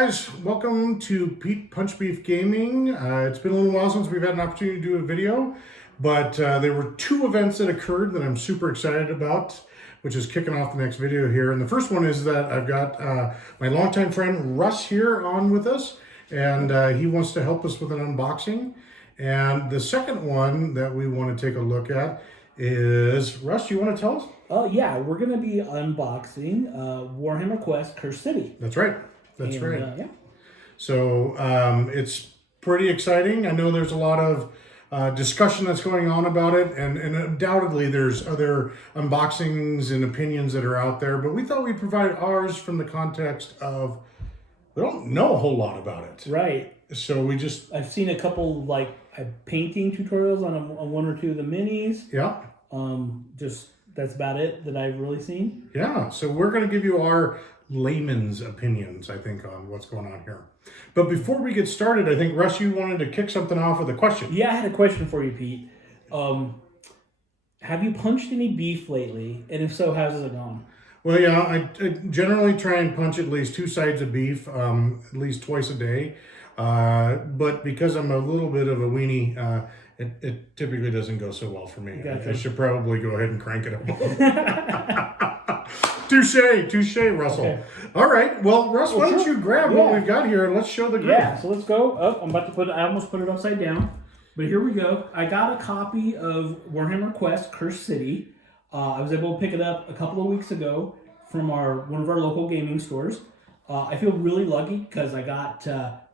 guys, welcome to Pete PunchBeef Gaming. It's been a little while since we've had an opportunity to do a video, but there were two events that occurred that I'm super excited about, which is kicking off the next video here. And the first one is that I've got my longtime friend Russ here on with us, and he wants to help us with an unboxing. And the second one that we want to take a look at is, Russ, you want to tell us? Yeah, we're going to be unboxing Warhammer Quest Cursed City. That's right. That's right. Yeah. So it's pretty exciting. I know there's a lot of discussion that's going on about it, and undoubtedly there's other unboxings and opinions that are out there, but we thought we'd provide ours from the context of we don't know a whole lot about it. Right. So we just... I've seen a couple painting tutorials on one or two of the minis. Yeah. Just that's about it that I've really seen. Yeah. So we're going to give you our layman's opinions, I think, on what's going on here. But before we get started, I think, Russ, you wanted to kick something off with a question. Yeah, I had a question for you, Pete. Have you punched any beef lately? And if so, how's it gone? Well, yeah, I generally try and punch at least two sides of beef, at least twice a day. But because I'm a little bit of a weenie, it typically doesn't go so well for me. Gotcha. I should probably go ahead and crank it up. Touche, Russell. Okay. All right. Well, Russ, why don't you grab what we've got here and let's show the group. Yeah, so let's go. Oh, I'm about to put it, I almost put it upside down. But here we go. I got a copy of Warhammer Quest Cursed City. I was able to pick it up a couple of weeks ago from one of our local gaming stores. I feel really lucky because I got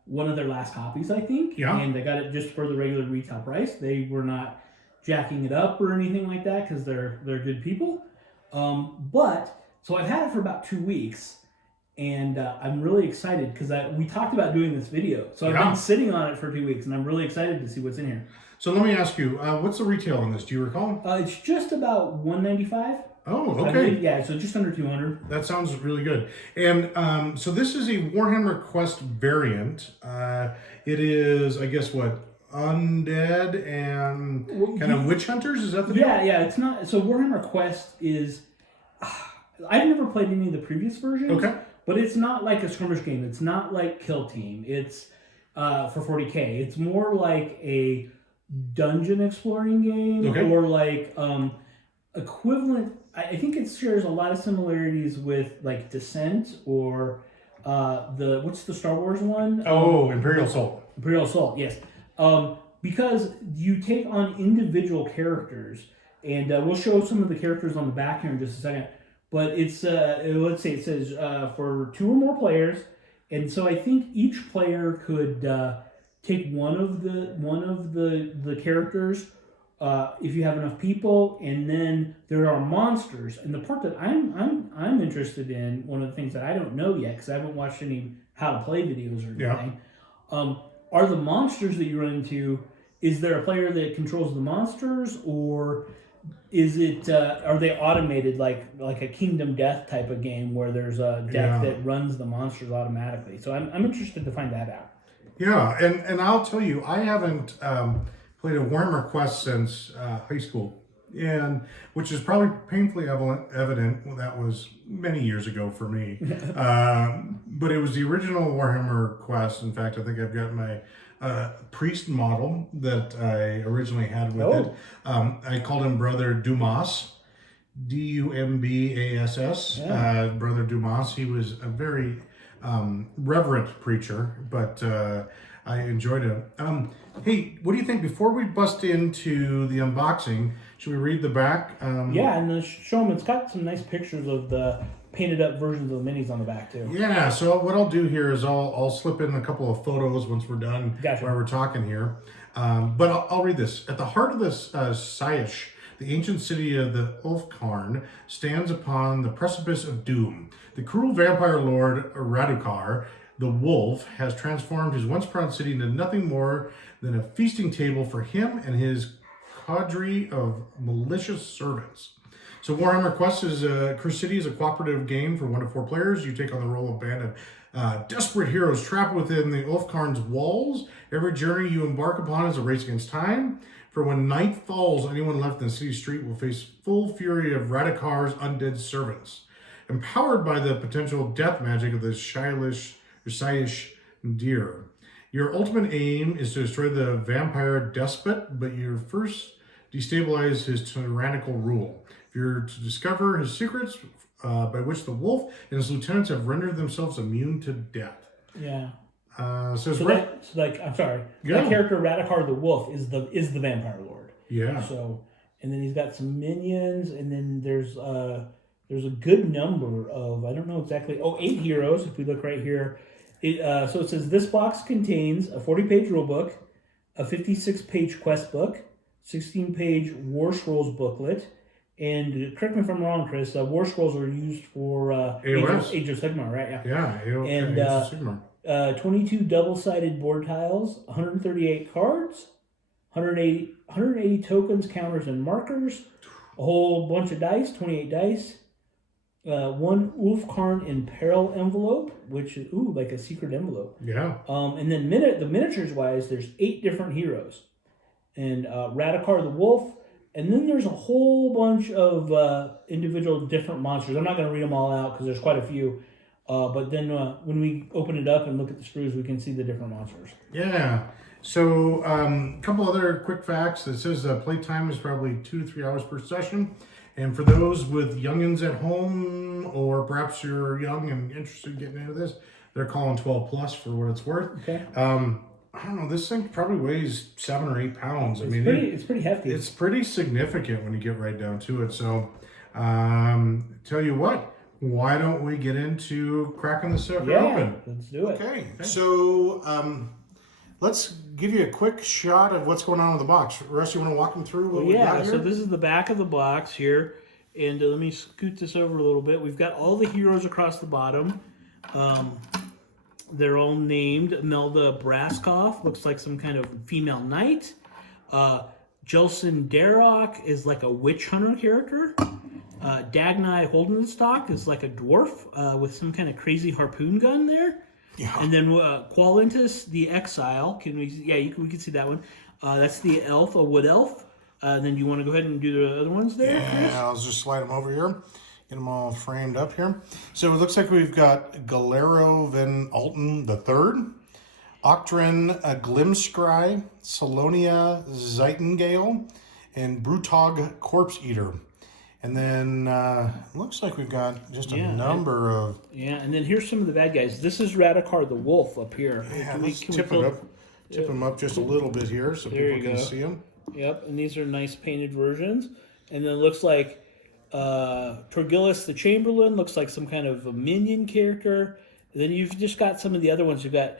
one of their last copies, I think. Yeah. And I got it just for the regular retail price. They were not jacking it up or anything like that because they're good people. So I've had it for about 2 weeks, and I'm really excited because we talked about doing this video. So I've been sitting on it for 2 weeks, and I'm really excited to see what's in here. So let me ask you, what's the retail on this? Do you recall? It's just about $195. Oh, okay. Yeah, so just under $200. That sounds really good. And so this is a Warhammer Quest variant. It is, I guess, what? Undead and kind of witch hunters? Is that the deal? Yeah, it's not. So Warhammer Quest is... I've never played any of the previous versions. Okay. But it's not like a skirmish game. It's not like Kill Team. It's for 40K. It's more like a dungeon exploring game, or like equivalent. I think it shares a lot of similarities with like Descent or what's the Star Wars one? Oh, Imperial Assault. Imperial Assault, yes. Because you take on individual characters, and we'll show some of the characters on the back here in just a second. But it's let's say it says for 2 or more players, and so I think each player could take one of the characters if you have enough people, and then there are monsters. And the part that I'm interested in, one of the things that I don't know yet because I haven't watched any how to play videos or anything, are the monsters that you run into. Is there a player that controls the monsters, or is it are they automated like a Kingdom Death type of game where there's a deck that runs the monsters automatically? So I'm interested to find that out. Yeah, and I'll tell you, I haven't played a Warhammer Quest since high school, and which is probably painfully evident. Well, that was many years ago for me. But it was the original Warhammer Quest. In fact, I think I've got my priest model that I originally had with it. I called him Brother Dumas, Dumbass. Yeah. Brother Dumas. He was a very reverent preacher, but I enjoyed him. Hey, what do you think? Before we bust into the unboxing, should we read the back? Yeah, and show them. It's got some nice pictures of the painted up versions of the minis on the back too. Yeah, so what I'll do here is I'll slip in a couple of photos once we're done while we're talking here. But I'll read this. At the heart of this Saish, the ancient city of the Ulfkarn stands upon the precipice of doom. The cruel vampire lord Radukar, the wolf, has transformed his once proud city into nothing more than a feasting table for him and his cadre of malicious servants. So Warhammer Quest Cursed City is a cooperative game for 1 to 4 players. You take on the role of a band of desperate heroes trapped within the Ulfkarn's walls. Every journey you embark upon is a race against time. For when night falls, anyone left in the city street will face full fury of Radikar's undead servants. Empowered by the potential death magic of the Shyless your Saish deer. Your ultimate aim is to destroy the vampire despot, but you first destabilize his tyrannical rule. If you're to discover his secrets, by which the wolf and his lieutenants have rendered themselves immune to death. Yeah. I'm sorry. Yeah. That character Radakar the Wolf is the vampire lord. Yeah. So, and then he's got some minions, and then there's a good number of, I don't know exactly, 8 heroes. If we look right here, so it says this box contains a 40-page rulebook, a 56-page quest book, 16-page War Scrolls booklet. And correct me if I'm wrong, Chris. War Scrolls are used for Age of Sigmar, right? Yeah. Age of Sigmar. 22 double-sided board tiles, 138 cards, 180 tokens, counters, and markers, a whole bunch of dice, 28 dice, one Ulfkarn in Peril envelope, which is like a secret envelope. Yeah. And then the miniatures wise, there's 8 different heroes, and Radakar the Wolf. And then there's a whole bunch of individual different monsters. I'm not going to read them all out because there's quite a few. But then when we open it up and look at the sprues, we can see the different monsters. Yeah. So a couple other quick facts. It says playtime is probably 2 to 3 hours per session. And for those with youngins at home, or perhaps you're young and interested in getting into this, they're calling 12 plus for what it's worth. Okay. I don't know. This thing probably weighs 7 or 8 pounds. It's pretty hefty. It's pretty significant when you get right down to it. So, tell you what, why don't we get into cracking this sucker open? Let's do it. Okay. So, let's give you a quick shot of what's going on in the box. Russ, you want to walk them through what we got here? So this is the back of the box here, and let me scoot this over a little bit. We've got all the heroes across the bottom. They're all named. Melda Braskov looks like some kind of female knight. Jelson Darrock is like a witch hunter character. Dagnai Holdenstock is like a dwarf with some kind of crazy harpoon gun there. Yeah. And then Qualintus the Exile. We can see that one. That's the elf, a wood elf. Then you want to go ahead and do the other ones there, Chris? Yeah, I'll just slide them over here. Get them all framed up here. So it looks like we've got Galero Van Alten III, Octren Glimskry, Salonia Zeitengale, and Brutog Corpse Eater. And then looks like we've got just a number of... Yeah, and then here's some of the bad guys. This is Radakar the Wolf up here. Yeah, let's tip him up just a little bit here so people can see him. Yep, and these are nice painted versions. And then it looks like Trogalos the Chamberlain looks like some kind of a minion character. And then you've just got some of the other ones. You've got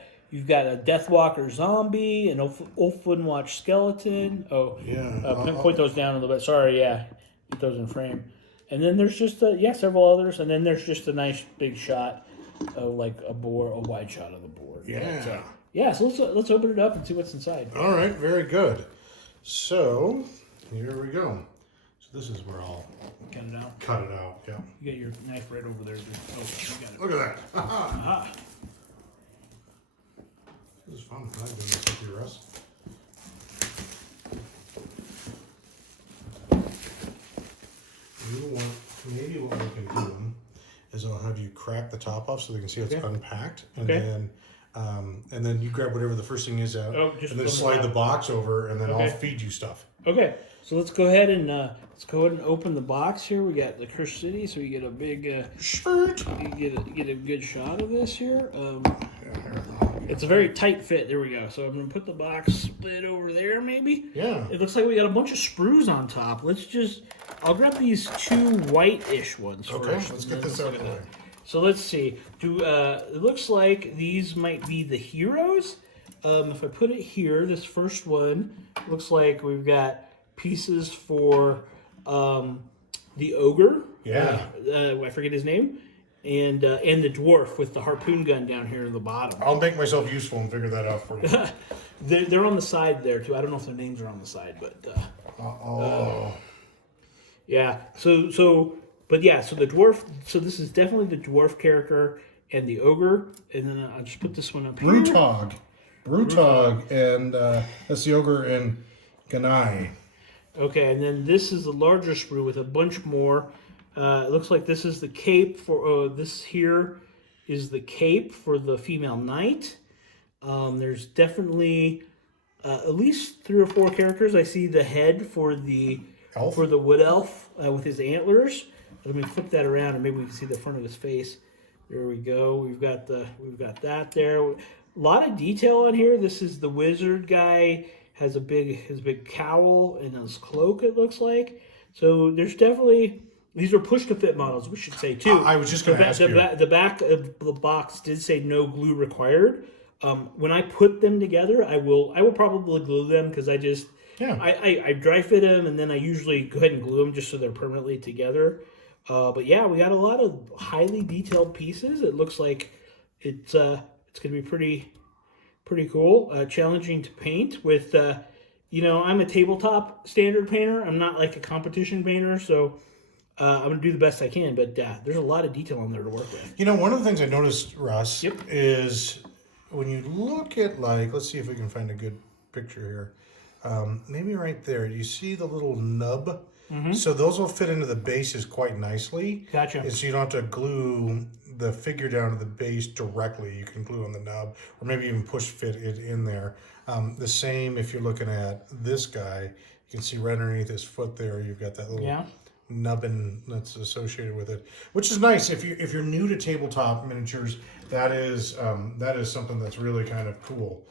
a Deathwalker zombie, an Ulfwindwatch skeleton. Point those down a little bit. Sorry, get those in frame. And then there's just several others. And then there's just a nice big shot of like a wide shot of the board. Yeah. So let's open it up and see what's inside. All right, very good. So here we go. So this is where I'll cut it out. Yeah. You got your knife right over there. Oh, you got it. Look at that. Aha. This is fun. I'm doing this with you, Russ. Maybe what we can do is I'll have you crack the top off so they can see it's unpacked, and then you grab whatever the first thing is out, and then slide the box over, and then I'll feed you stuff. Okay, so let's go ahead and open the box here. We got the Cursed City, so you get a big shirt. You get a good shot of this here. It's a very tight fit. There we go. So I'm gonna put the box split over there, maybe. Yeah. It looks like we got a bunch of sprues on top. I'll grab these 2 white-ish ones first. Okay, let's get this out of the way. So let's see. It looks like these might be the heroes. If I put it here, this first one looks like we've got pieces for the ogre. Yeah. I forget his name. And the dwarf with the harpoon gun down here in the bottom. I'll make myself useful and figure that out for you. They're on the side there too. I don't know if their names are on the side, but yeah. So the dwarf. So this is definitely the dwarf character and the ogre. And then I'll just put this one up here. Brutog, and that's the ogre and Ganai. Okay, and then this is the larger sprue with a bunch more. It looks like this is the cape for this here is the cape for the female knight. There's definitely at least 3 or 4 characters. I see the head for the wood elf with his antlers. Let me flip that around and maybe we can see the front of his face. There we go. We've got that there. A lot of detail on here. This is the wizard guy. Has his big cowl and his cloak. It looks like. So there's definitely, these are push to fit models. We should say too. I was just going to ask you. The back of the box did say no glue required. When I put them together, I will probably glue them because I dry fit them and then I usually go ahead and glue them just so they're permanently together. But yeah, we got a lot of highly detailed pieces. It looks like it's going to be pretty cool. Challenging to paint with, I'm a tabletop standard painter. I'm not like a competition painter, so I'm going to do the best I can. But there's a lot of detail on there to work with. One of the things I noticed, Russ, is when you look at, let's see if we can find a good picture here. Maybe right there. You see the little nub? Mm-hmm. So those will fit into the bases quite nicely. Gotcha. And so you don't have to glue the figure down to the base directly. You can glue on the nub or maybe even push fit it in there. The same if you're looking at this guy. You can see right underneath his foot there, you've got that little nubbin that's associated with it, which is nice. If you're new to tabletop miniatures, that is something that's really kind of cool.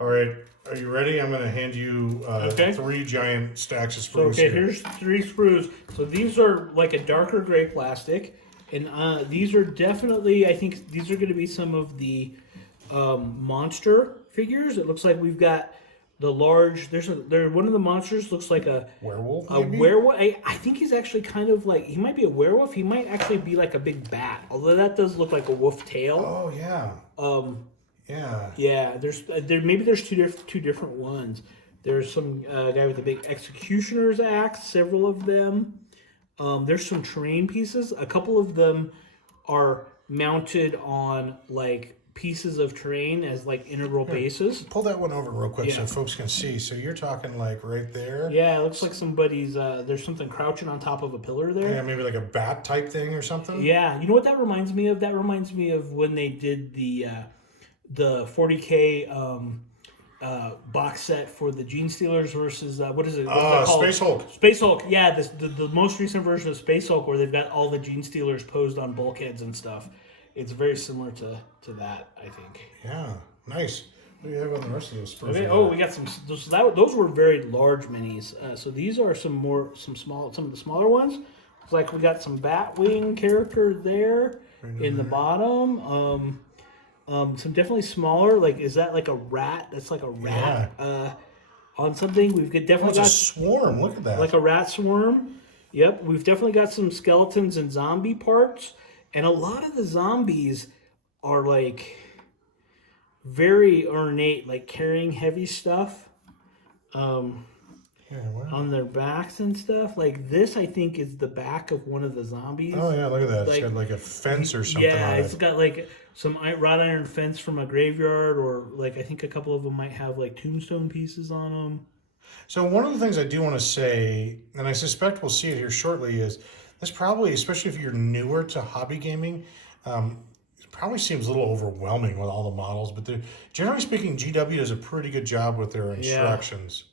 All right, are you ready? I'm going to hand you 3 giant stacks of sprues. Okay, here's 3 sprues. So these are like a darker gray plastic, and these are definitely, I think these are going to be some of the monster figures. It looks like we've got the large. One of the monsters looks like a werewolf. Werewolf. I think he's actually kind of like, he might be a werewolf. He might actually be like a big bat. Although that does look like a wolf tail. Oh yeah. Yeah. There's two different ones. There's some guy with a big executioner's axe. Several of them. There's some terrain pieces. A couple of them are mounted on like pieces of terrain as like integral bases. Pull that one over real quick so folks can see. So you're talking like right there. Yeah, it looks like somebody's there's something crouching on top of a pillar there. Yeah, maybe like a bat type thing or something. Yeah, you know what that reminds me of? That reminds me of when they did the 40K box set for the Gene Stealers versus what is it? Space Hulk. Space Hulk. Yeah, the most recent version of Space Hulk where they've got all the Gene Stealers posed on bulkheads and stuff. It's very similar to that, I think. Yeah, nice. What do you have on the rest of those? Okay. We got some. Those were very large minis. So these are some of the smaller ones. It's like we got some Batwing character there in the bottom. Some definitely smaller. Like, is that like a rat? That's like a rat on something. We've definitely got a swarm. Look at that. Like a rat swarm. Yep. We've definitely got some skeletons and zombie parts. And a lot of the zombies are like very ornate, like carrying heavy stuff on their backs and stuff. Like this, I think, is the back of one of the zombies. Oh yeah, look at that. It's got like a fence or something. Yeah, it's got like some wrought iron fence from a graveyard, or like I think a couple of them might have like tombstone pieces on them. So one of the things I do want to say, and I suspect we'll see it here shortly, is this probably, especially if you're newer to hobby gaming, it probably seems a little overwhelming with all the models, but generally speaking, GW does a pretty good job with their instructions.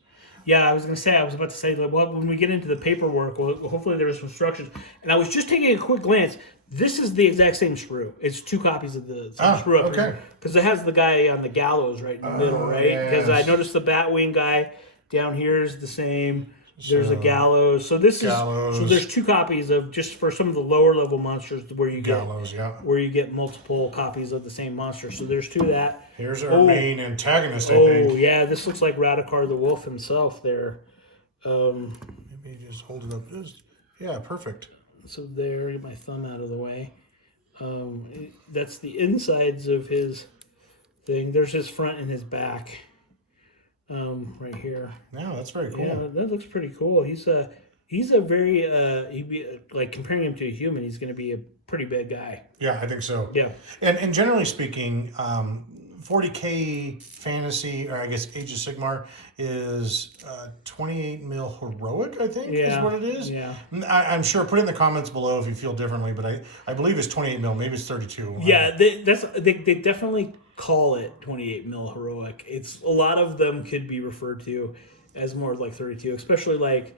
Yeah, I was about to say, well, when we get into the paperwork, hopefully there's some instructions. And I was just taking a quick glance. This is the exact same sprue. It's 2 copies of the same sprue up here. Because it has the guy on the gallows right in the middle, right? Because I noticed the Batwing guy down here is the same. There's a gallows. So there's 2 copies of, just for some of the lower level monsters where you get where you get multiple copies of the same monster. So there's 2 of that. Here's our main antagonist, I think. Oh yeah, this looks like Radikar the Wolf himself there. Maybe just hold it up. Perfect. So there, get my thumb out of the way. That's the insides of his thing. There's his front and his back. Right here. Yeah, that's very cool. Yeah, that looks pretty cool. He's a very he'd be like, comparing him to a human, he's going to be a pretty big guy. Yeah, I think so. Yeah. And generally speaking, 40K Fantasy, or I guess Age of Sigmar, is 28 mil heroic, I think, is what it is. Yeah. I'm sure, put it in the comments below if you feel differently, but I believe it's 28 mil, maybe it's 32. Yeah, they definitely call it 28 mil heroic. It's a lot of them could be referred to as more like 32, especially like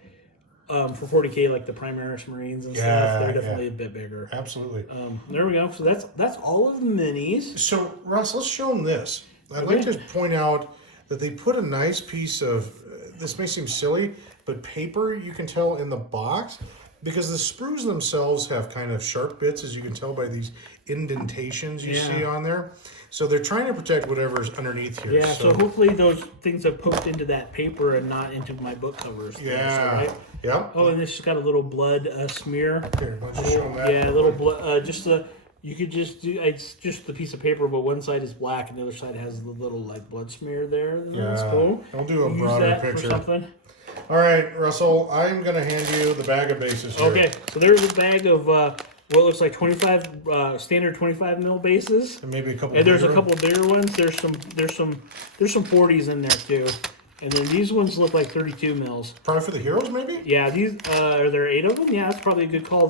for 40K, like the Primaris Marines and stuff. They're definitely a bit bigger. Absolutely. There we go. So that's all of the minis. So Russ, let's show them this. I'd like to point out that they put a nice piece of, this may seem silly, but paper, you can tell in the box, because the sprues themselves have kind of sharp bits, as you can tell by these indentations you see on there. So they're trying to protect whatever's underneath here. Yeah, so hopefully those things have poked into that paper and not into my book covers. Yeah. Yep. Oh, and this has got a little blood smear. Here, why don't you show them that? Yeah, a little blood. You could just do, it's just the piece of paper, but one side is black and the other side has the little like blood smear there. That's cool. I'll do a broader picture. For something. All right, Russell, I'm going to hand you the bag of bases here. Okay, so there's a bag of what looks like 25 standard 25 mil bases, and maybe a couple. And there's a couple bigger ones. There's some 40s in there too, and then these ones look like 32 mils. Probably for the heroes, maybe. Yeah, these are there 8 of them? Yeah, that's probably a good call.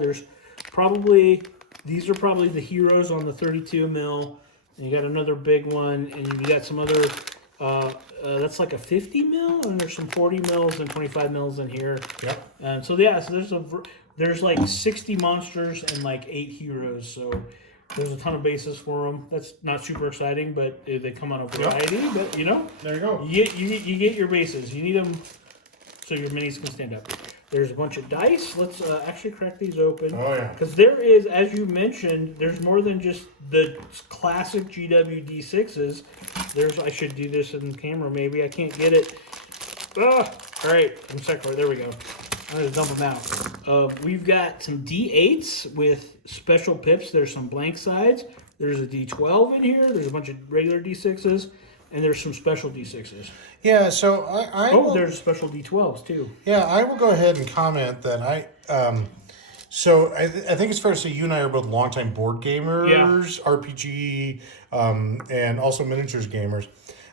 These are probably the heroes on the 32 mil, and you got another big one, and you got some other. That's like a 50 mil, and there's some 40 mils and 25 mils in here. Yep. And so there's like 60 monsters and like 8 heroes. So there's a ton of bases for them. That's not super exciting, but they come on a variety. Yep. But there you go. You get your bases. You need them so your minis can stand up. There's a bunch of dice. Let's actually crack these open. Oh, yeah. Because there is, as you mentioned, there's more than just the classic GW D6s. I should do this in camera, maybe. I can't get it. All right. I'm stuck. There we go. I'm going to dump them out. We've got some D8s with special pips. There's some blank sides. There's a D12 in here. There's a bunch of regular D6s. And there's some special D6s. Yeah, so there's special D12s too. Yeah, I will go ahead and comment that I think it's fair to say you and I are both longtime board gamers, RPG, and also miniatures gamers.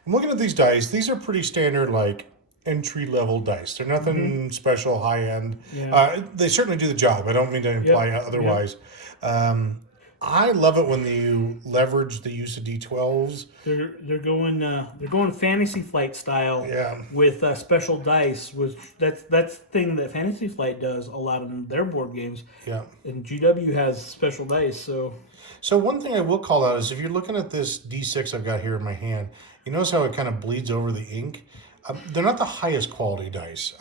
I'm looking at these dice. These are pretty standard, like, entry-level dice. They're nothing special, high-end. Yeah. They certainly do the job. I don't mean to imply otherwise. Yep. I love it when you leverage the use of D12s. They're going Fantasy Flight style with special dice. That's the thing that Fantasy Flight does a lot in their board games. Yeah, and GW has special dice. So one thing I will call out is if you're looking at this D6 I've got here in my hand, you notice how it kind of bleeds over the ink. They're not the highest quality dice.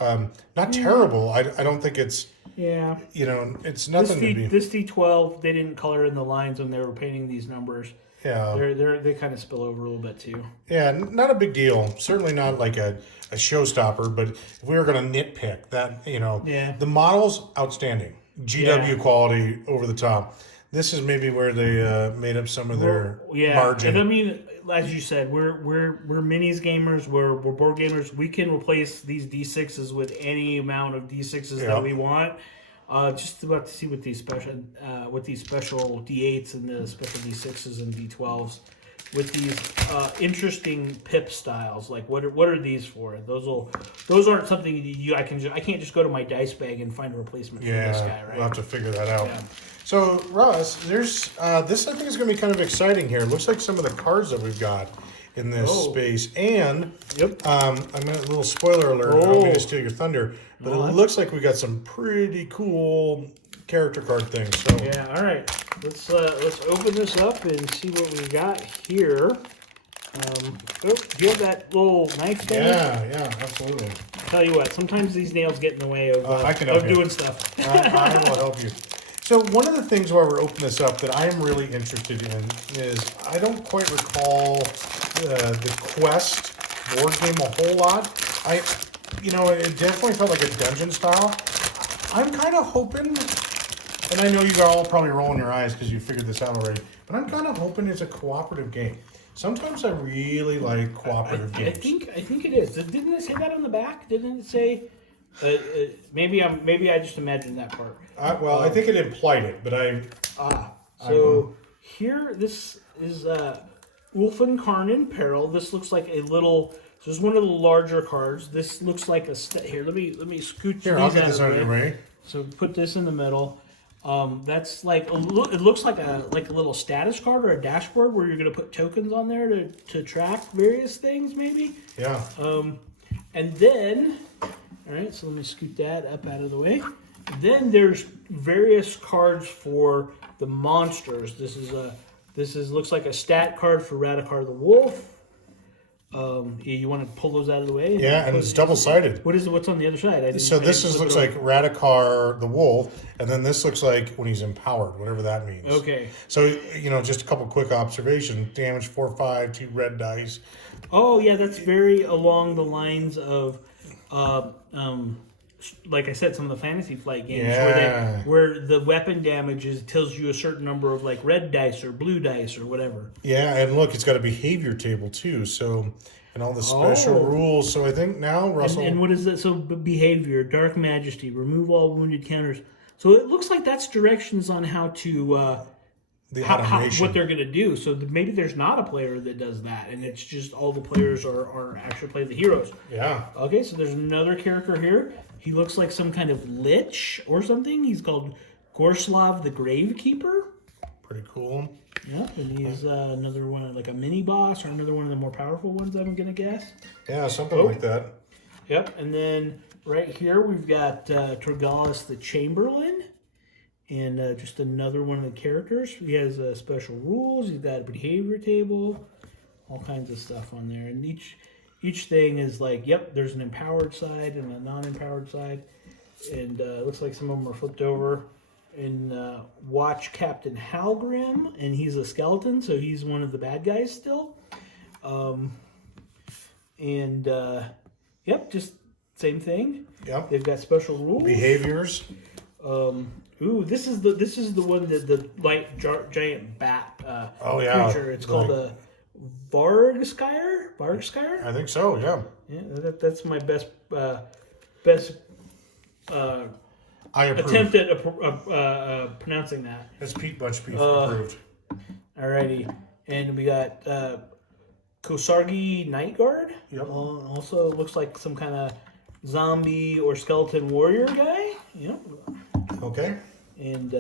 Not terrible. I don't think it's. Yeah. It's nothing This D12, they didn't color in the lines when they were painting these numbers. Yeah. They kind of spill over a little bit too. Yeah, not a big deal. Certainly not like a showstopper, but if we were going to nitpick that, the model's outstanding. GW quality over the top. This is maybe where they made up some of their margin. And I mean, as you said, we're minis gamers, we're board gamers. We can replace these D6s with any amount of D6s that we want. Just about to see what these special D8s and the special D6s and D12s with these interesting pip styles. Like what are these for? Those aren't something I can't just go to my dice bag and find a replacement for this guy, right? We'll have to figure that out. Yeah. So, Russ, there's this I think is going to be kind of exciting here. It looks like some of the cards that we've got in this space. And I'm going to, a little spoiler alert, I don't mean to steal your thunder, but it looks like we got some pretty cool character card things. So yeah, all right. Let's open this up and see what we got here. Do you have that little knife thing? Yeah, absolutely. I'll tell you what, sometimes these nails get in the way of doing stuff. I will help you. So one of the things while we're opening this up that I am really interested in is I don't quite recall the Quest board game a whole lot. It definitely felt like a dungeon style. I'm kind of hoping, and I know you all probably rolling your eyes because you figured this out already, but I'm kind of hoping it's a cooperative game. Sometimes I really like cooperative games. I think it is. Didn't it say that on the back? Didn't it say? Maybe I just imagined that part. I think it implied it, but So here, this is Ulfenkarn in Peril. This looks like a little. So this is one of the larger cards. This looks like a here. Let me scoot here. I'll get this out of your way. So put this in the middle. That's like it looks like a little status card or a dashboard where you're gonna put tokens on there to track various things, maybe. Yeah. And then, all right. So let me scoot that up out of the way. Then there's various cards for the monsters. This is looks like a stat card for Radakar the Wolf. You want to pull those out of the way? Yeah, and it's double-sided. What's on the other side? So this looks like Radakar the Wolf, and then this looks like when he's empowered, whatever that means. Okay. So, just a couple quick observations. Damage 4/5, 2 red dice. Oh, yeah, that's very along the lines of, like I said, some of the Fantasy Flight games where the weapon damage tells you a certain number of like red dice or blue dice or whatever. Yeah, and look, it's got a behavior table too. So, and all the special rules. So I think now, Russell. And what is that? So behavior, Dark Majesty, remove all wounded counters. So it looks like that's directions on how to what they're going to do. So maybe there's not a player that does that, and it's just all the players are actually playing the heroes. Yeah. Okay, so there's another character here. He looks like some kind of lich or something. He's called Gorslov the Gravekeeper. Pretty cool. Yeah, and he's another one, like a mini boss or another one of the more powerful ones, I'm going to guess. Yeah, something like that. Yep, and then right here we've got Trogalos the Chamberlain. And just another one of the characters. He has special rules. He's got a behavior table, all kinds of stuff on there. And each thing is like, yep, there's an empowered side and a non-empowered side. And it looks like some of them are flipped over. And watch Captain Halgrim, and he's a skeleton, so he's one of the bad guys still. Yep, just same thing. Yep. They've got special rules. Behaviors. This is the one that the giant bat creature. It's called a Vargskire. I think so. Yeah. Yeah, that's my best I approve. attempt at pronouncing that. That's Pete PunchBeef approved. Alrighty, and we got Kosargi Night Guard. Yep. Also looks like some kind of zombie or skeleton warrior guy. Yep. Okay. And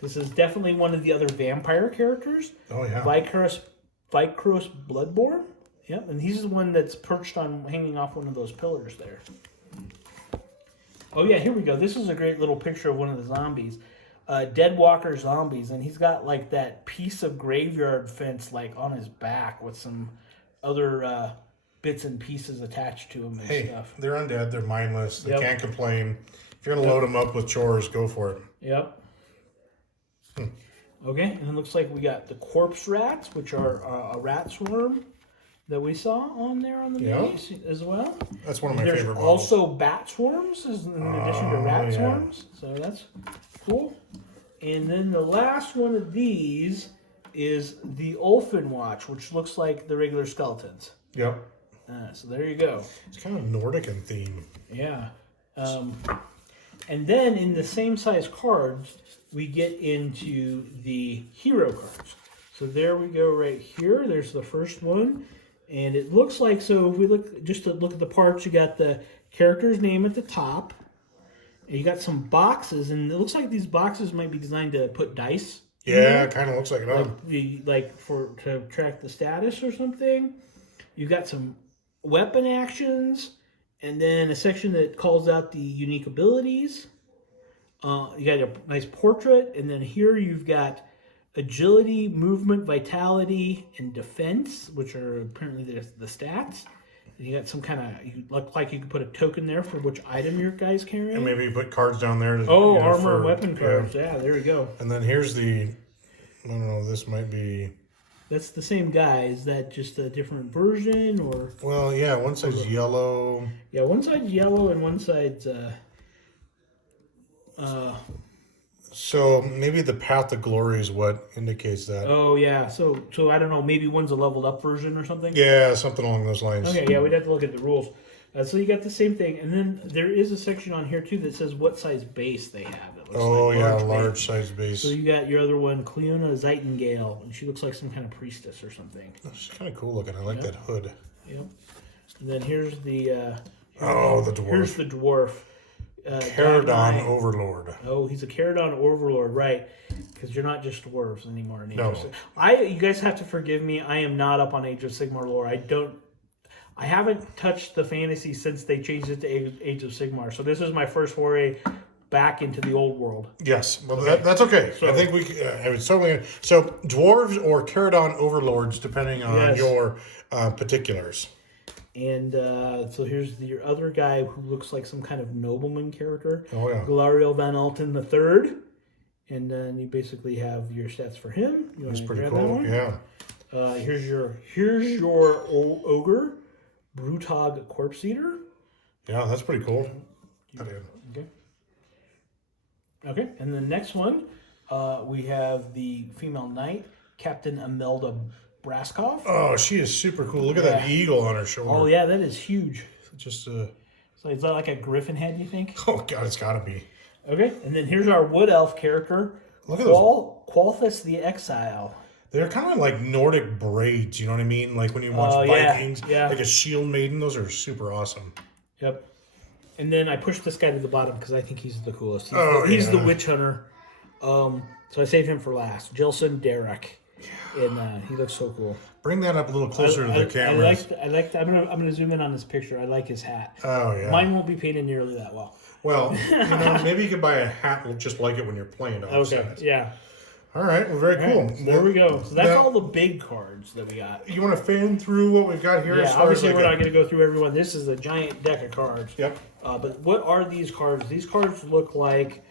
this is definitely one of the other vampire characters. Oh, yeah. Vicros Bloodborne. Yep, and he's the one that's perched on, hanging off one of those pillars there. Oh, yeah, here we go. This is a great little picture of one of the zombies. Dead Walker zombies, and he's got, like, that piece of graveyard fence, like, on his back with some other bits and pieces attached to him and stuff. They're undead. They're mindless. They can't complain. If you're going to load them up with chores, go for it. Yep. Okay, and it looks like we got the corpse rats, which are a rat swarm that we saw on there on the base as well. That's one of my favorite models. There's also bat swarms in addition to rat swarms, so that's cool. And then the last one of these is the Ulfen Watch, which looks like the regular skeletons. Yep. So there you go. It's kind of Nordic in theme. Yeah. And then in the same size cards, we get into the hero cards. So there we go right here. There's the first one. And it looks like, so if we look, just to look at the parts, you got the character's name at the top. And you got some boxes, and it looks like these boxes might be designed to put dice. Yeah, it kind of looks like it. Like to track the status or something. You've got some weapon actions. And then a section that calls out the unique abilities. You got a nice portrait. And then here you've got agility, movement, vitality, and defense, which are apparently the stats. And you got some kind of, you look like you could put a token there for which item your guy's carrying. And maybe you put cards down there. Armor and weapon cards. Yeah, there we go. And then here's the, I don't know, this might be... That's the same guy. Is that just a different version, or? Well, yeah, one side's yellow. Yeah, one side's yellow and one side's So maybe the Path to Glory is what indicates that. Oh yeah, so I don't know. Maybe one's a leveled up version or something. Yeah, something along those lines. Okay, yeah, we'd have to look at the rules. So you got the same thing, and then there is a section on here too that says what size base they have. It looks large size base. So you got your other one, Cleona Zeitengale, and she looks like some kind of priestess or something. She's kind of cool looking. I like that hood. Yep. And then here's the the dwarf. Here's the dwarf. Caradon Overlord. Oh, he's a Caradon Overlord, right? Because you're not just dwarves anymore. In Age No. of Sigmar. You guys have to forgive me. I am not up on Age of Sigmar lore. I haven't touched the fantasy since they changed it to Age of Sigmar. So this is my first foray back into the old world. Yes, well that's okay. So, I think we. It's totally so dwarves or Caradon Overlords, depending on your particulars. And so here's your other guy who looks like some kind of nobleman character. Oh yeah, Galariel Van Alten III. And then you basically have your stats for him. That's pretty cool. Yeah. Here's your ogre, Brutog Corpse Eater. Yeah, that's pretty cool. Okay. And the next one, we have the female knight, Captain Imelda Braskov. Oh, she is super cool. Look at that eagle on her shoulder. Oh yeah, that is huge. Just So is that like a griffin head, you think? Oh god, it's gotta be. Okay, and then here's our wood elf character. Look at those. Qualthus the Exile. They're kind of like Nordic braids, you know what I mean? Like when you watch Vikings, like a shield maiden. Those are super awesome. Yep. And then I pushed this guy to the bottom because I think he's the coolest. He's the witch hunter. So I saved him for last. Jilson Derek. And he looks so cool. Bring that up a little closer to the camera. I'm gonna zoom in on this picture. I like his hat. Oh yeah. Mine won't be painted nearly that well. Well, maybe you could buy a hat just like it when you're playing outside. Okay. Yeah. All right. Well, very cool. Right, so there we go. So that's all the big cards that we got. You want to fan through what we've got here? Yeah. Obviously, we're not going to go through everyone. This is a giant deck of cards. Yep. But what are these cards? These cards look like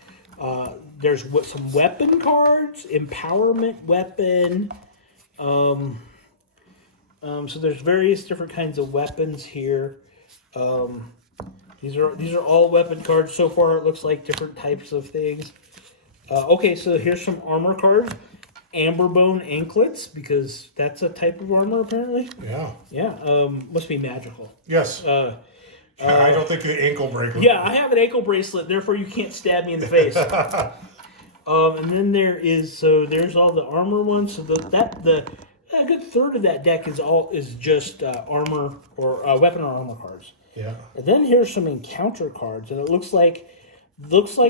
there's some weapon cards, empowerment weapon. So there's various different kinds of weapons here. These are all weapon cards so far. It looks like different types of things. Okay, so here's some armor cards. Amberbone anklets, because that's a type of armor apparently. Yeah. Yeah. Must be magical. Yes. I don't think the ankle bracelet. Yeah, I have an ankle bracelet, therefore you can't stab me in the face. And then there's all the armor ones. So a good third of that deck is just armor or weapon or armor cards. Yeah. And then here's some encounter cards, and it looks like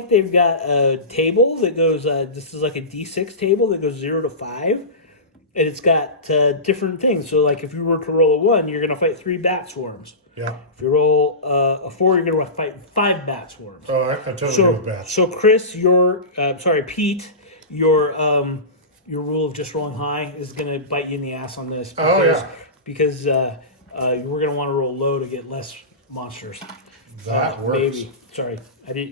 they've got a table that goes. This is like a D6 table that goes 0 to 5, and it's got different things. So like if you were to roll a 1, you're gonna fight 3 bat swarms. Yeah. If you roll a 4, you're gonna fight 5 bat swarms. Oh, I totally agree with bats. So Chris, Pete, your rule of just rolling high is gonna bite you in the ass on this. Because we're gonna want to roll low to get less monsters. That works. Maybe. Sorry,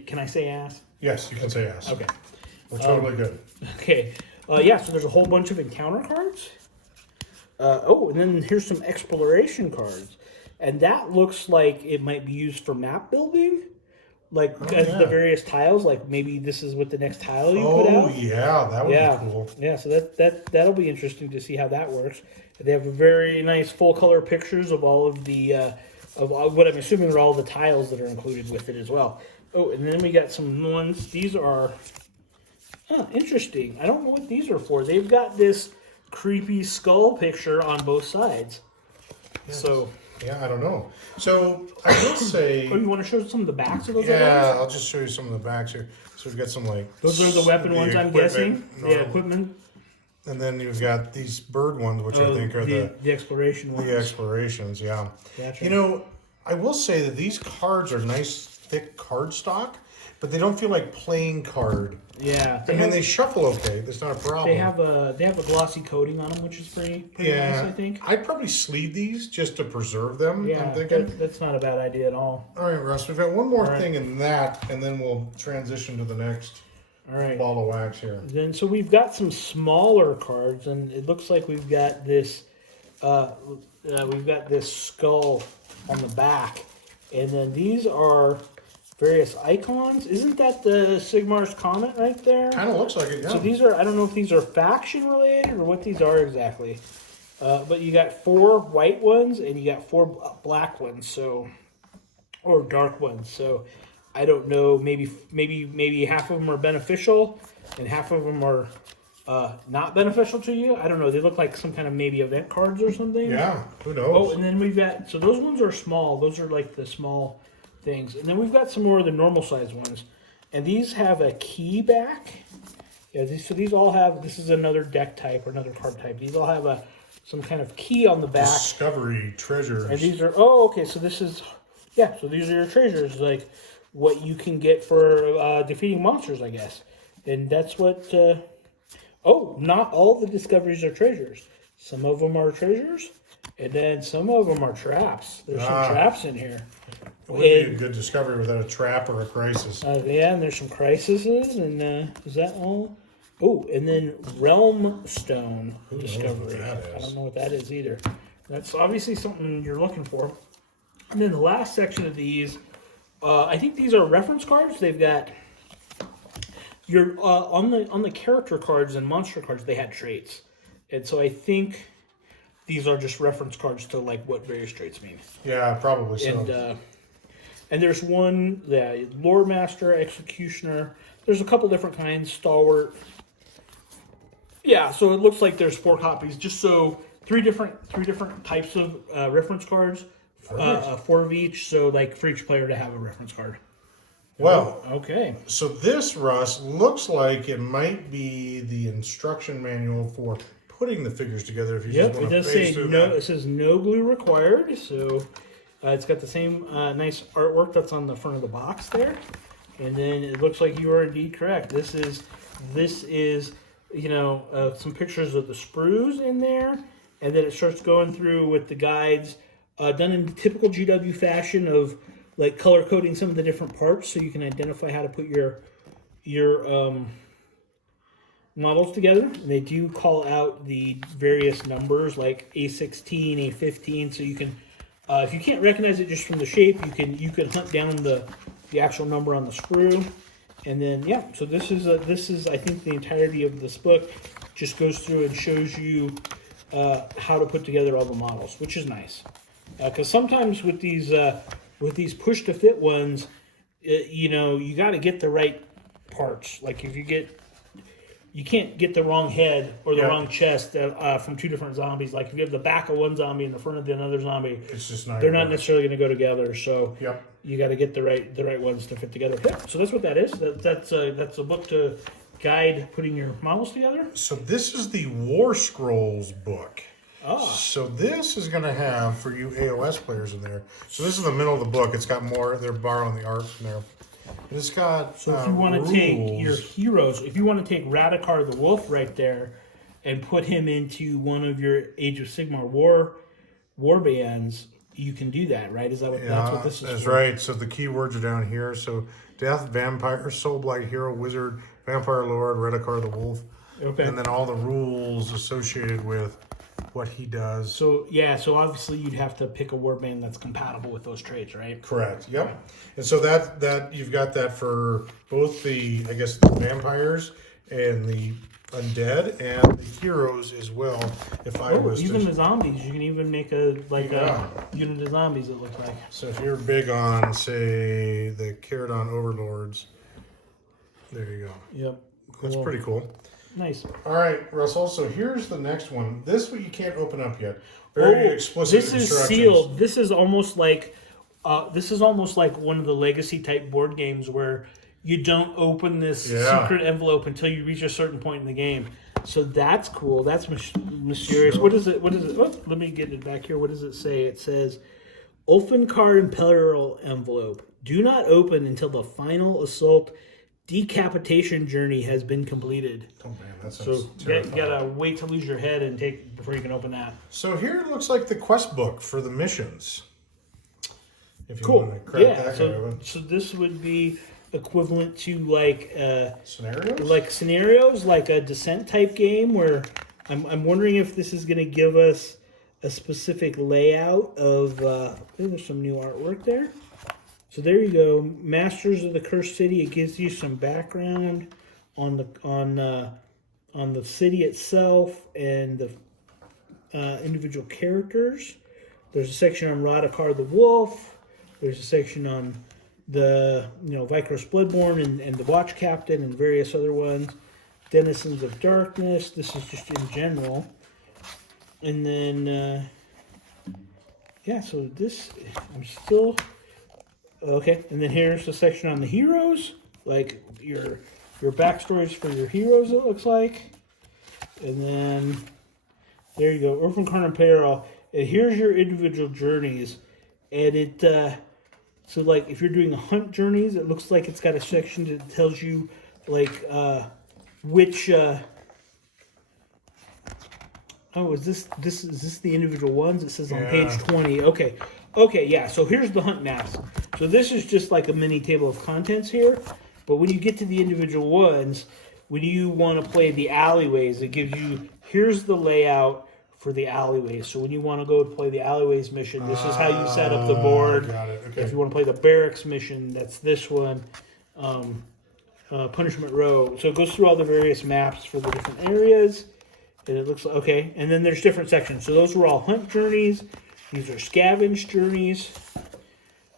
Can I say ass? Yes, you can say ass. Okay. We're totally good. Okay. So there's a whole bunch of encounter cards. And then here's some exploration cards. And that looks like it might be used for map building. Like, the various tiles. Like, maybe this is what the next tile you put out. Oh, yeah. That would be cool. Yeah, so that'll be interesting to see how that works. They have very nice full-color pictures of all of the... of what I'm assuming are all the tiles that are included with it as well. Oh, and then we got some ones. These are interesting. I don't know what these are for. They've got this creepy skull picture on both sides. Yes. So yeah, I don't know. So I will say. Oh, you want to show some of the backs of those? Yeah, I'll just show you some of the backs here. So we've got some those are the weapon ones, I'm guessing. Yeah, equipment. And then you've got these bird ones, which I think are the exploration ones. The explorations, yeah. Gotcha. I will say that these cards are nice, thick card stock, but they don't feel like playing card. Yeah. They shuffle okay. That's not a problem. They have a glossy coating on them, which is pretty nice, I think. I'd probably sleeve these just to preserve them. Yeah, I'm thinking. That's not a bad idea at all. All right, Russ, we've got one more thing in that, and then we'll transition to the next. All right. Ball of wax here. Then so we've got some smaller cards, and it looks like we've got this skull on the back, and then these are various icons. Isn't that the Sigmar's Comet right there? Kind of looks like it, yeah. So these are, I don't know if these are faction related or what these are exactly, but you got 4 white ones and you got 4 black ones. So or dark ones. So I don't know. Maybe half of them are beneficial, and half of them are not beneficial to you. I don't know. They look like some kind of maybe event cards or something. Yeah, who knows? Oh, and then we've got, so those ones are small. Those are like the small things. And then we've got some more of the normal size ones. And these have a key back. Yeah, these all have, this is another deck type or another card type. These all have some kind of key on the back. Discovery treasures. And these are, oh, okay, so this is, yeah, so these are your treasures, like what you can get for defeating monsters, I guess. And that's what, oh, not all the discoveries are treasures. Some of them are treasures, and then some of them are traps. There's some traps in here. It wouldn't be a good discovery without a trap or a crisis. Yeah, and there's some crises, and is that all? Oh, and then Realm Stone discovery. I don't know what that is either. That's obviously something you're looking for. And then the last section of these, I think these are reference cards. They've got your on the character cards and monster cards. They had traits, and so I think these are just reference cards to like what various traits mean. Yeah, probably so. And there's one, Lore Master, Executioner. There's a couple different kinds, Stalwart. Yeah, so it looks like there's 4 copies. Just so three different types of reference cards, 4 of each. So like for each player to have a reference card. Well, okay. So this, Russ, looks like it might be the instruction manual for putting the figures together. If you just want to phase through that. It says no glue required. So it's got the same nice artwork that's on the front of the box there. And then it looks like you are indeed correct. This is some pictures of the sprues in there, and then it starts going through with the guides done in typical GW fashion of like color coding some of the different parts so you can identify how to put your models together. And they do call out the various numbers like A16, A15, so you can if you can't recognize it just from the shape, you can hunt down the actual number on the sprue. And then so this is I think the entirety of this book just goes through and shows you how to put together all the models, which is nice. Because sometimes with these push to fit ones, you got to get the right parts. Like if you can't get the wrong head or the wrong chest from 2 different zombies. Like if you have the back of one zombie and the front of another zombie, it's just not. They're not necessarily going to go together. So yep. You got to get the right ones to fit together. Yeah, so that's what that is. That's a book to guide putting your models together. So this is the War Scrolls book. So this is going to have, for you AOS players in there, so this is the middle of the book. It's got more, they're borrowing the art from there. And it's got So if you want to take your heroes, if you want to take Radakar the Wolf right there and put him into one of your Age of Sigmar war bands, you can do that, right? Is that what that's what this is that's for? right. So the keywords are down here. So Death, Vampire, Soulblight, Hero, Wizard, Vampire Lord, Radakar the Wolf. Okay. And then all the rules associated with what he does. So so obviously you'd have to pick a warband that's compatible with those traits, right? Correct. Yep. Okay. And so that you've got that for both the vampires and the undead and the heroes as well. If I was even the zombies, you can even make a unit of zombies. It looks like. So if you're big on say the Caradon Overlords, there you go. Yep. Cool. That's pretty cool. Nice. All right, Russell. So here's the next one. This one you can't open up yet. Very explicit instructions. This is sealed. This is almost like one of the legacy type board games where you don't open this secret envelope until you reach a certain point in the game. So that's cool. That's mysterious. Sure. What is it? Oh, let me get it back here. What does it say? It says, Ulfencar Imperial Envelope. Do not open until the final assault decapitation journey has been completed. Oh man, that sounds terrifying. You gotta wait to lose your head and before you can open that. So here it looks like the quest book for the missions. If you want to crack that guy open. So this would be equivalent to like scenarios, like a descent type game where I'm wondering if this is gonna give us a specific layout of. There's some new artwork there. So there you go, Masters of the Cursed City. It gives you some background on the city itself and the individual characters. There's a section on Radakar the Wolf. There's a section on the Vicros Bloodborne and the Watch Captain and various other ones. Denizens of Darkness. This is just in general. And then, so this, I'm still, okay. And then here's the section on the heroes, like your backstories for your heroes, it looks like. And then, there you go, Orphan Carn and Peril. And here's your individual journeys. And it, so like if you're doing hunt journeys, it looks like it's got a section that tells you like, which, is this the individual ones? It says on page 20. Okay, yeah, so here's the hunt maps. So this is just like a mini table of contents here, but when you get to the individual ones, when you want to play the alleyways, it gives you, here's the layout for the alleyways. So when you want to go play the alleyways mission, this is how you set up the board. Got it. Okay. If you want to play the barracks mission, that's this one. Punishment Row. So it goes through all the various maps for the different areas. And it looks like, okay. And then there's different sections. So those were all hunt journeys. These are scavenge journeys.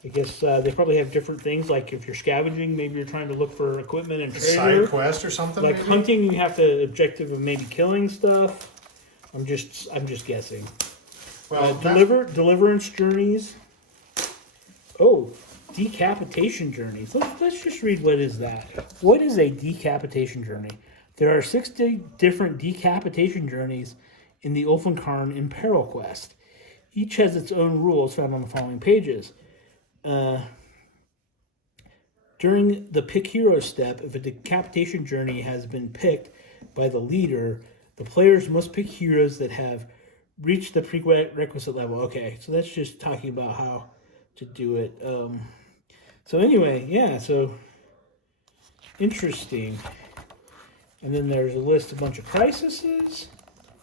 I guess they probably have different things. Like if you're scavenging, maybe you're trying to look for equipment and treasure. Side quest or something? Like maybe? hunting, you have the objective of maybe killing stuff. I'm just guessing. Well, Deliverance journeys. Oh, decapitation journeys. Let's just read what is that. What is a decapitation journey? There are 60 different decapitation journeys in the Ulfenkarn Imperil quest. Each has its own rules found on the following pages. During the pick hero step, if a decapitation journey has been picked by the leader, the players must pick heroes that have reached the prerequisite level. Okay, so that's just talking about how to do it. So anyway, yeah, so interesting. And then there's a list of a bunch of crises.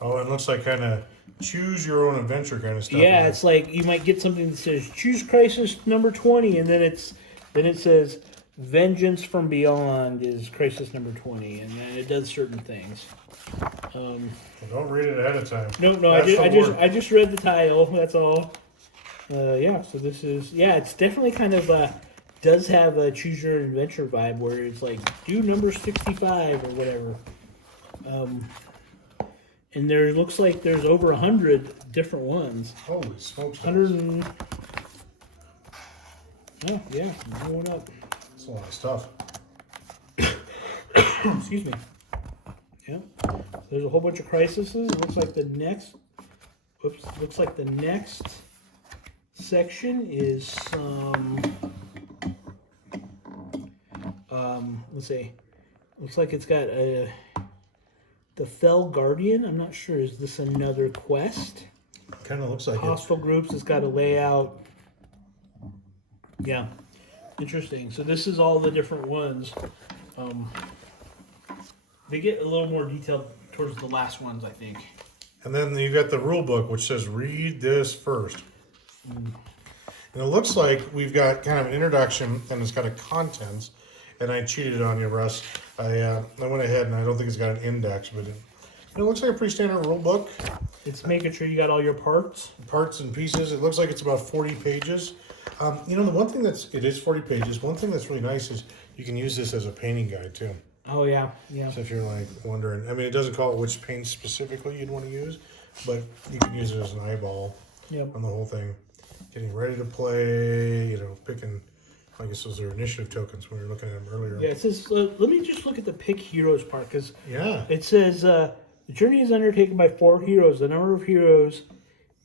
Oh, it looks like kind of choose your own adventure kind of stuff. Yeah, it's like you might get something that says choose crisis number 20, and then it says Vengeance from Beyond is crisis number 20, and then it does certain things. Don't read it ahead of time. No, I just read the title. That's all. So this is it's definitely kind of does have a choose your adventure vibe where it's like do number 65 or whatever. And there looks like there's over 100 different ones. Holy smokes! 100. Oh yeah, going up. That's a lot of stuff. Excuse me. Yeah, there's a whole bunch of crises. It looks like the next. Looks like the next section is some. Let's see. Looks like it's got the Fell Guardian. I'm not sure. Is this another quest? Kind of looks like Hostile groups. It's got a layout. Yeah, interesting. So this is all the different ones. They get a little more detailed towards the last ones, I think. And then you got the rule book, which says read this first. And it looks like we've got kind of an introduction, and it's got a contents. And I cheated on you, Russ. I went ahead, and I don't think it's got an index, but it looks like a pretty standard rule book. It's making sure you got all your parts. Parts and pieces. It looks like it's about 40 pages. The one thing it is 40 pages. One thing that's really nice is you can use this as a painting guide, too. Oh, yeah. So if you're like wondering, it doesn't call it which paint specifically you'd want to use, but you can use it as an eyeball on the whole thing. Getting ready to play, picking, I guess those are initiative tokens when we were looking at them earlier. Yeah, it says, let me just look at the pick heroes part, because it says, the journey is undertaken by 4 heroes. The number of heroes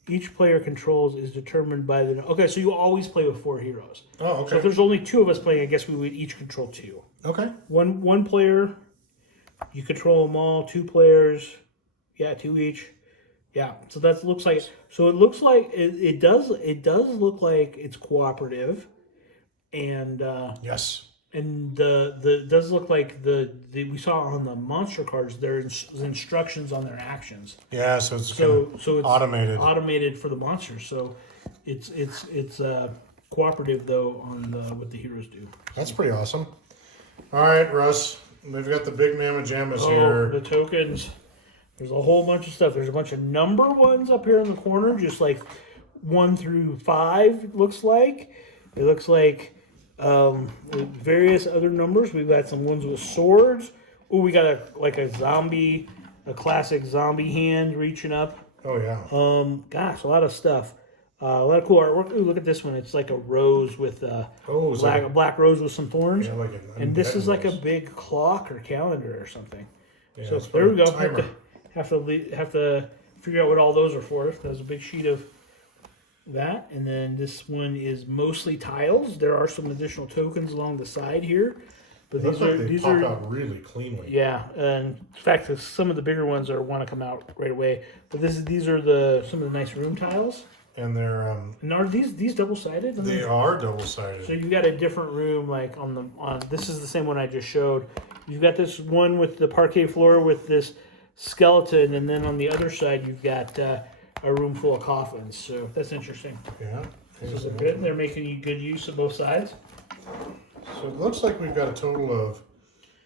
each player controls is determined by the... Okay, so you always play with 4 heroes. Oh, okay. So if there's only 2 of us playing, I guess we would each control 2. Okay. One player, you control them all. 2 players, 2 each. Yeah, so that looks like... So it looks like... It does look like it's cooperative. And... yes. And it does look like the we saw on the monster cards there's instructions on their actions. Yeah, so it's automated. Automated for the monsters. So it's cooperative though on what the heroes do. That's pretty awesome. All right, Russ, we've got the big mamma jammas here. The tokens. There's a whole bunch of stuff. There's a bunch of number ones up here in the corner, just like 1 through 5 looks like. It looks like with various other numbers. We've got some ones with swords. Oh, we got a classic zombie hand reaching up. Oh yeah. Gosh, a lot of stuff. A lot of cool artwork. Ooh, look at this one. It's like a rose with a black rose with some thorns. Yeah, and this is like a big clock or calendar or something. Yeah, so there we go. Have to figure out what all those are for. There's a big sheet of that, and then this one is mostly tiles. There are some additional tokens along the side here, but these pop out really cleanly. Yeah, and in fact, some of the bigger ones want to come out right away. But these are some of the nice room tiles. And they're and are these double sided? They are double sided. So you got a different room like on this is the same one I just showed. You've got this one with the parquet floor with this skeleton, and then on the other side you've got a room full of coffins. So that's interesting. Yeah. So they're making good use of both sides. So it looks like we've got a total of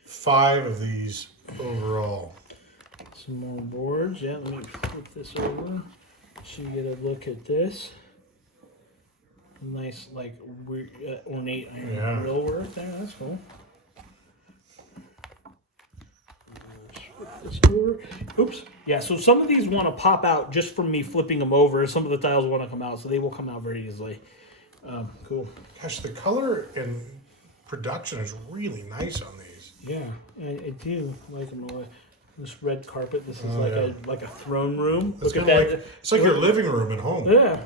5 of these overall. Some more boards. Yeah, let me flip this over so you get a look at this. Nice, like ornate iron grill work there. That's cool. This over. Oops. Yeah, so some of these want to pop out just from me flipping them over. Some of the tiles want to come out, so they will come out very easily. Cool. Gosh, the color and production is really nice on these. Yeah, I do like them a lot. This red carpet. This is like a throne room. Look at that. It's like your living room at home. Yeah.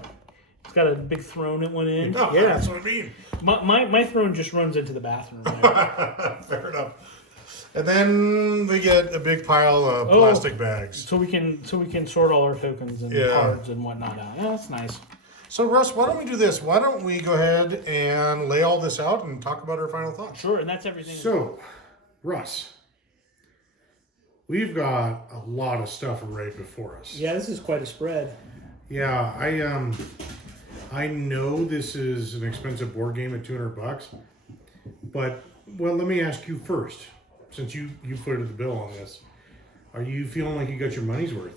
It's got a big throne at one end. No, yeah, that's what I mean. My throne just runs into the bathroom. Fair enough. And then we get a big pile of plastic bags. So we can sort all our tokens and cards and whatnot out. Yeah, that's nice. So Russ, why don't we do this? Why don't we go ahead and lay all this out and talk about our final thoughts? Sure, and that's everything. So, Russ, we've got a lot of stuff right before us. Yeah, this is quite a spread. Yeah, I know this is an expensive board game at $200, but let me ask you first, since you footed the bill on this, are you feeling like you got your money's worth?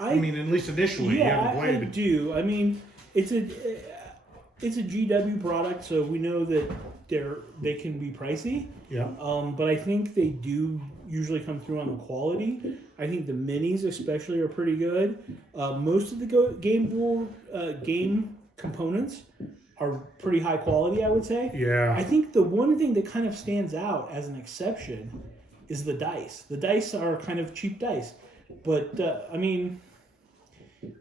I mean, at least initially, you haven't played it. I do. I mean, it's a GW product, so we know that they can be pricey. Yeah. But I think they do usually come through on the quality. I think the minis especially are pretty good. Most of the game components are pretty high quality, I would say. Yeah. I think the one thing that kind of stands out as an exception is the dice. The dice are kind of cheap dice, but I mean,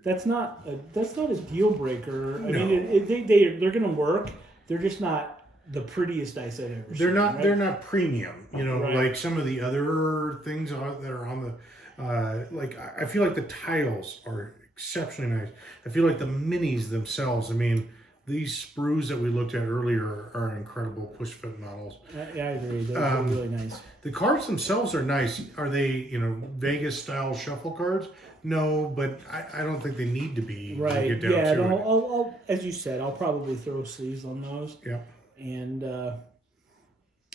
that's not a deal breaker. I mean, they're going to work. They're just not the prettiest dice I've ever seen. They're not premium, like some of the other things that are on the like. I feel like the tiles are exceptionally nice. I feel like the minis themselves. I mean, these sprues that we looked at earlier are incredible push-fit models. Yeah, I agree. They're really nice. The cards themselves are nice. Are they, Vegas-style shuffle cards? No, but I don't think they need to be. Right. To get down to it. I'll, as you said, I'll probably throw sleeves on those. Yeah. And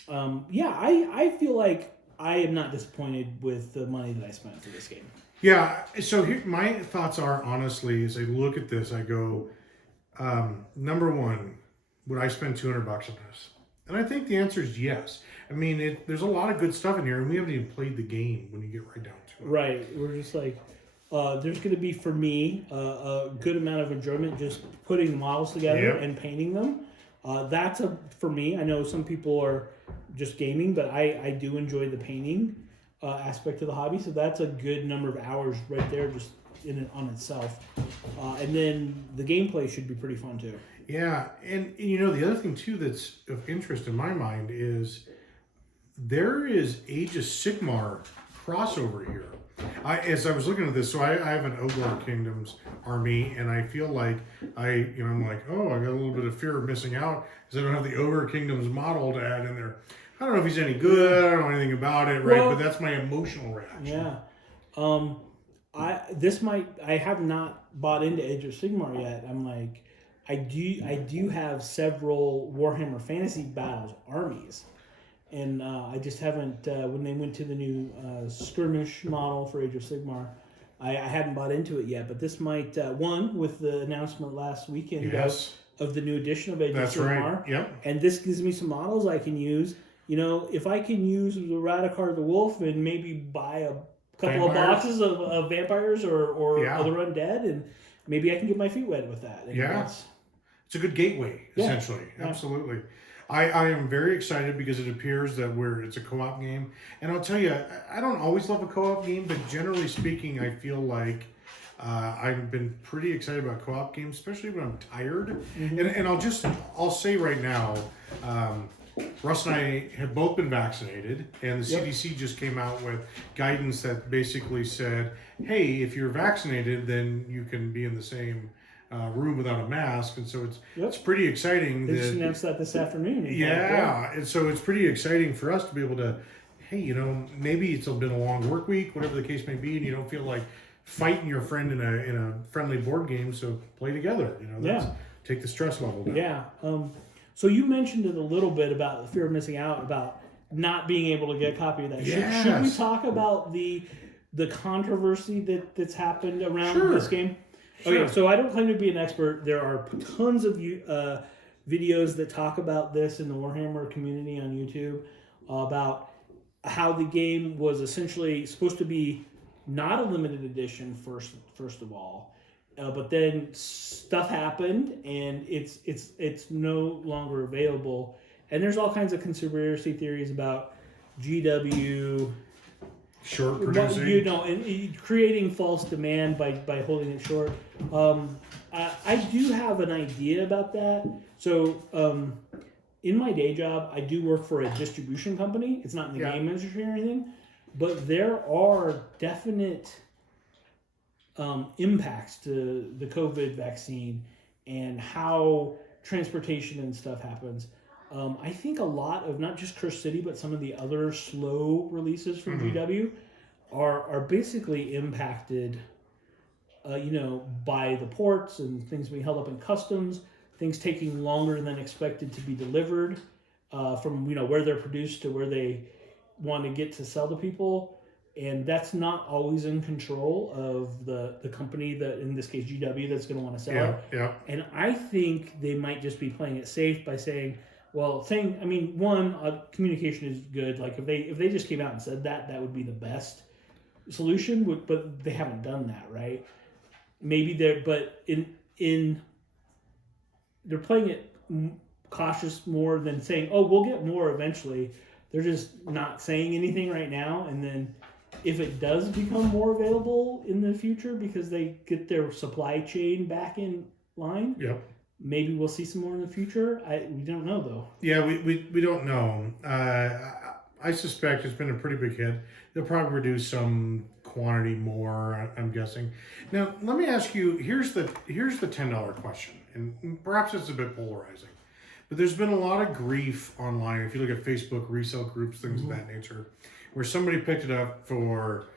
I feel like I am not disappointed with the money that I spent for this game. Yeah. So here, my thoughts are, honestly, as I look at this, I go, number one, would I spend $200 on this? And I think the answer is yes. I mean, there's a lot of good stuff in here, and we haven't even played the game when you get right down to it. Right. We're just like, there's going to be, for me, a good amount of enjoyment just putting the models together and painting them. That's for me. I know some people are just gaming, but I do enjoy the painting aspect of the hobby. So that's a good number of hours right there just on itself. And then the gameplay should be pretty fun too. Yeah, and the other thing too that's of interest in my mind is there is Age of Sigmar crossover here. As I was looking at this, so I have an Ogre Kingdoms army, and I feel like I'm like, I got a little bit of fear of missing out because I don't have the Ogre Kingdoms model to add in there. I don't know if he's any good. I don't know anything about it, right? Well, but that's my emotional reaction. Yeah. I have not bought into Age of Sigmar yet. I'm like, I do have several Warhammer Fantasy Battles armies. And I just haven't, when they went to the new skirmish model for Age of Sigmar, I hadn't bought into it yet. But this might, with the announcement last weekend of the new edition of Age of That's right. Yep. And this gives me some models I can use. You know, if I can use the Radikar the Wolf and maybe buy a couple of boxes of vampires or other undead, and maybe I can get my feet wet with that. And it's a good gateway, essentially. Yeah. Absolutely. I am very excited because it appears that it's a co-op game. And I'll tell you, I don't always love a co-op game, but generally speaking, I feel like I've been pretty excited about co-op games, especially when I'm tired. Mm-hmm. And I'll say right now, Russ and I have both been vaccinated, and the CDC just came out with guidance that basically said, hey, if you're vaccinated, then you can be in the same room without a mask. And so it's pretty exciting. They just announced that this afternoon. And so it's pretty exciting for us to be able to, hey, you know, maybe it's been a long work week, whatever the case may be, and you don't feel like fighting your friend in a friendly board game, so play together. You know, take the stress level down. Yeah. So you mentioned it a little bit about the fear of missing out, about not being able to get a copy of that. Yes. Should we talk about the controversy that's happened around this game? Sure. Okay, so I don't claim to be an expert. There are tons of videos that talk about this in the Warhammer community on YouTube about how the game was essentially supposed to be not a limited edition first of all, but then stuff happened and it's no longer available. And there's all kinds of conspiracy theories about GW short producing, you know, and creating false demand by holding it short. I do have an idea about that. So in my day job, I do work for a distribution company. It's not in the game industry or anything, but there are definite impacts to the COVID vaccine and how transportation and stuff happens. I think a lot of not just Curse City, but some of the other slow releases from GW are basically impacted, you know, by the ports and things being held up in customs, things taking longer than expected to be delivered from, you know, where they're produced to where they want to get to sell to people. And that's not always in control of the company that, in this case, GW, that's going to want to sell it. Yeah. And I think they might just be playing it safe by saying, communication is good. Like if they just came out and said that would be the best solution. But they haven't done that, right? Maybe they're playing it cautious more than saying, oh, we'll get more eventually. They're just not saying anything right now, and then if it does become more available in the future because they get their supply chain back in line, maybe we'll see some more in the future. We don't know, though. Yeah, we don't know. I suspect it's been a pretty big hit. They'll probably reduce some quantity more, I'm guessing. Now, let me ask you, here's the $10 question, and perhaps it's a bit polarizing. But there's been a lot of grief online. If you look at Facebook, resale groups, things of that nature, where somebody picked it up for,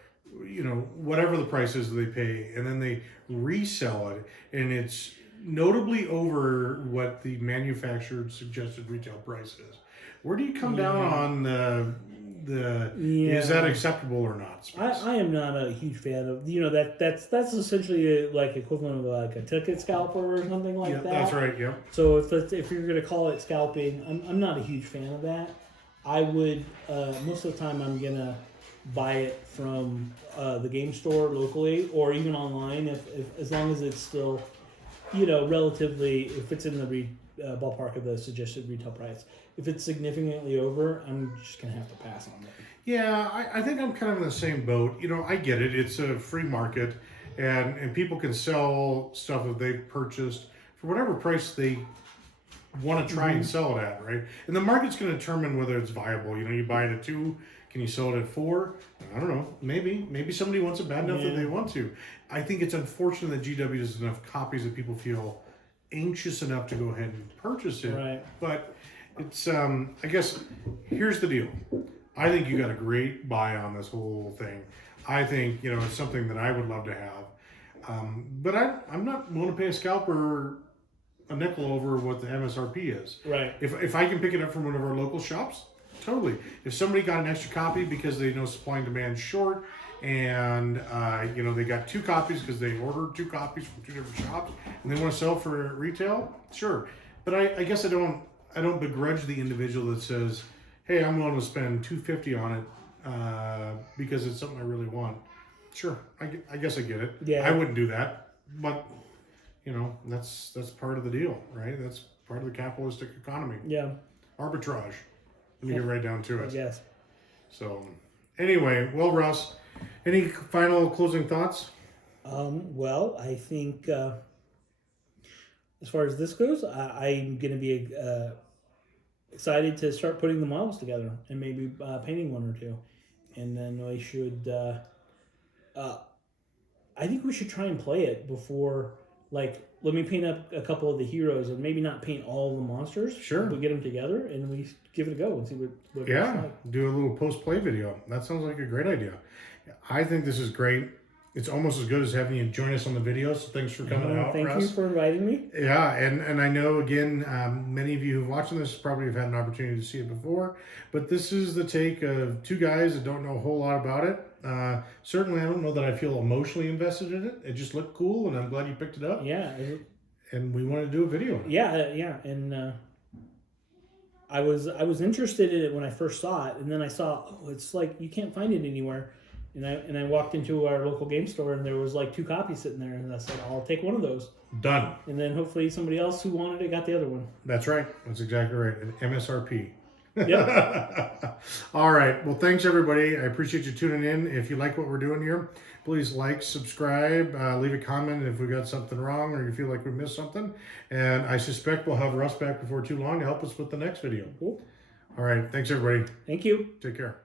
you know, whatever the price is that they pay, and then they resell it, and it's notably over what the manufactured suggested retail price is. Where do you come down on the is that acceptable or not? I am not a huge fan of, you know, that's essentially like equivalent of like a ticket scalper or something like that. That's right. Yeah. So if you're gonna call it scalping, I'm not a huge fan of that. I would most of the time I'm gonna buy it from the game store locally or even online if as long as it's still, you know, relatively, if it's in the ballpark of the suggested retail price. If it's significantly over, I'm just going to have to pass on it. Yeah, I think I'm kind of in the same boat. You know, I get it. It's a free market, and people can sell stuff that they've purchased for whatever price they want to try and sell it at, right? And the market's going to determine whether it's viable. You know, you buy it at 2, can you sell it at 4? I don't know. Maybe somebody wants it bad enough that they want to. I think it's unfortunate that GW does enough copies that people feel anxious enough to go ahead and purchase it. Right. But it's, I guess, here's the deal. I think you got a great buy on this whole thing. I think, you know, it's something that I would love to have. But I'm not willing to pay a scalper a nickel over what the MSRP is. Right. If I can pick it up from one of our local shops, totally. If somebody got an extra copy because they know supply and demand short and you know, they got 2 copies because they ordered 2 copies from 2 different shops, and they want to sell for retail. Sure, but I guess I don't begrudge the individual that says, hey, I'm willing to spend $250 on it because it's something I really want. Sure, I guess I get it. Yeah, I wouldn't do that, but you know, that's part of the deal, right? That's part of the capitalistic economy. Yeah, arbitrage. Let me get right down to it. Yes. So, anyway, well, Russ, any final closing thoughts? Well, I think as far as this goes, I'm going to be excited to start putting the models together and maybe painting 1 or 2. And then I should, I think we should try and play it before, like, let me paint up a couple of the heroes and maybe not paint all the monsters. Sure. We get them together and we give it a go and see what yeah, it's like. Do a little post-play video. That sounds like a great idea. I think this is great. It's almost as good as having you join us on the video, so thanks for coming out, Thank Russ. you for inviting me. Yeah, and I know, again, many of you who've watching this probably have had an opportunity to see it before, but this is the take of 2 guys that don't know a whole lot about it. Certainly, I don't know that I feel emotionally invested in it. It just looked cool, and I'm glad you picked it up. Yeah. And we want to do a video on it. Yeah, and I was interested in it when I first saw it, and then I saw, it's like you can't find it anywhere. And I walked into our local game store and there was like 2 copies sitting there, and I said, I'll take one of those. Done. And then hopefully somebody else who wanted it got the other one. That's right. That's exactly right. An MSRP. Yep. All right. Well, thanks everybody. I appreciate you tuning in. If you like what we're doing here, please like, subscribe, leave a comment if we got something wrong or you feel like we missed something. And I suspect we'll have Russ back before too long to help us with the next video. Cool. All right. Thanks everybody. Thank you. Take care.